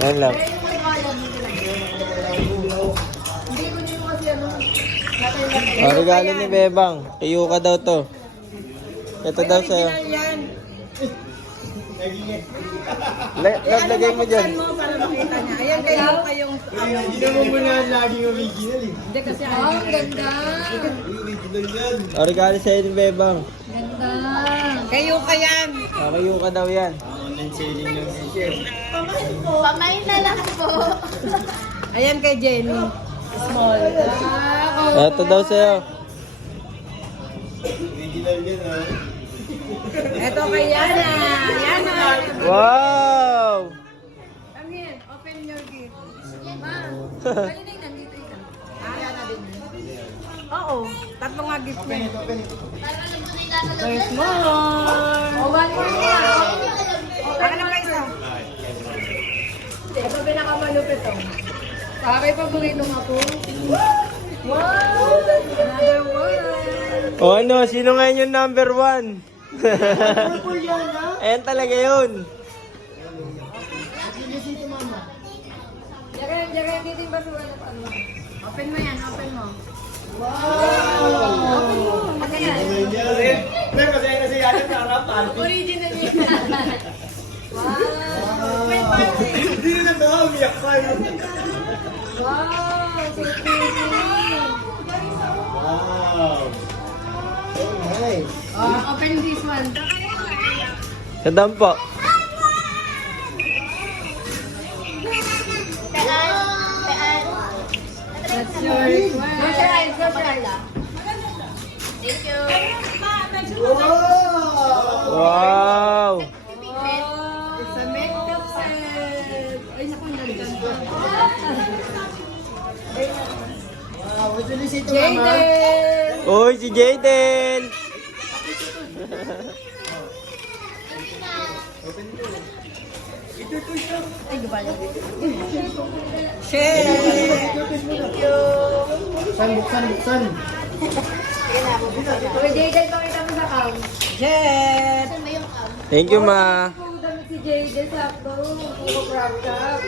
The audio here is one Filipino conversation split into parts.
Yan lang. Oh, regalo ni Bebang. Iyo ka daw to. Ito daw sa'yo. Lagay mo dyan. Para makita niya. Ayan kayong Hindi mo muna laging original eh. Hindi kasi ang ganda. Original yan. Oh, regalo sa'yo ni Bebang. Ganda. Kayo ka yan. Oh, iyo ka daw yan. Online selling lang si Chef. Pamay na lang po. Ayan kay Jenny. Small. Ito daw sa'yo. Original yan ha. Ito kay Yana. Yana. Wow! Come here. Open your gift. Ma. Kanina yung nandito ito. Yana din. Oo. Tatlo nga gift niya. Open it. There's more. Oh, one more na. Ano na kayo isa? Ito pinakamalupit to. Kakay paborito nga po. Wow! Another one. O ano, sino ngayon yung number 1? Ayan talaga yun. Diyan dito yung basura na ano. Open mo yan, open mo. Original yan. May masaya na siya yan sa harapan. Original yun. Wow! Hindi na ito, umiyak pa yun. Wow! So pretty! Wow. So nice. Open this one. Sa dam po. That's your request. Close your eyes, close your eyes. Thank you. Wow. Wow! Oh, it's a makeup set. Ay, naku, nandyan pa. Wow, what's the receipt mo, Mama? Jaden! Uy, si Jaden! Ay, gabala. Share! Thank you! Buksan. Uy, Jaden, pakita mo sa cam. Jet! Saan ba yung Thank you, ma. Kung damit si Jaden, sakto. Kung crop top.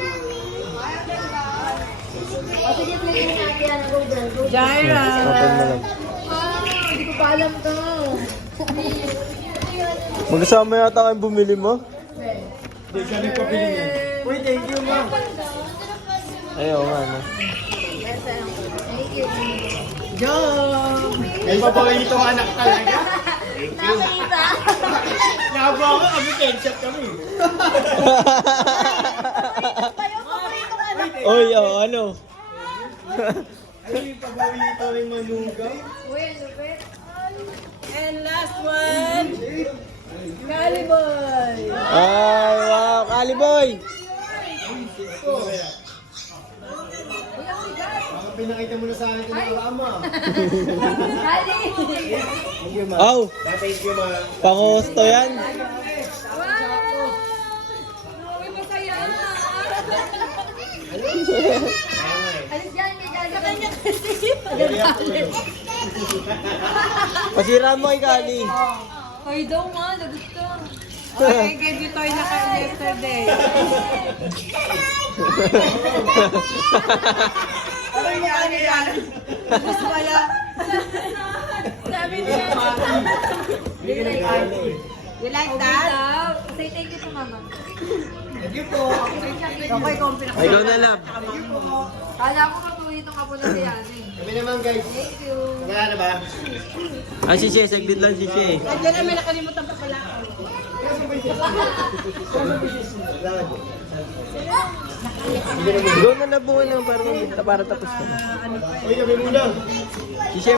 O, sige, play mo natin yan. Go dyan, go dyan. Jaira! Open mo lang. Wow, hindi ko pa alam to. Magkasama yata kayong bumili mo? Hindi siya nagpapili niya. Uy, thank you, Ma. Ayaw nga, no? Thank you. Joe! May paborito ang anak talaga. nakita? Naba ako, kami ketchup kami. Kayo paborito ka na. Uy, oh, ano? Ay, paborito rin manugaw. Uy, ang lupit. And last one, Caliboy. Ay, wow, Kaliboy! Baka pinakita mo na sa akin ito ng rama. Cali! Thank you, Ma. Aw, Thank you, Ma. pang-hosto yan. Wow! Uy, masaya! Alis dyan, may Cali. Sa kanya kasi. Pasira mo kay Kali. Uy, daw nga, nagusto. I gave you toy na kayo yesterday. Ay, yan. Gusto pala. Sabi niya. You like that? Say thank you to mama. Thank you po. Okay, kung pinaka- Ikaw na lang. Kala ko paborito ka po na si Ani. Kami naman, guys. Thank you. Wala na ba? Ah, si Che, saglit lang si Che. Nandiyan na may nakalimutan pa pala. Go na na buo lang para tapos na. Uy, kami muna. Si Che,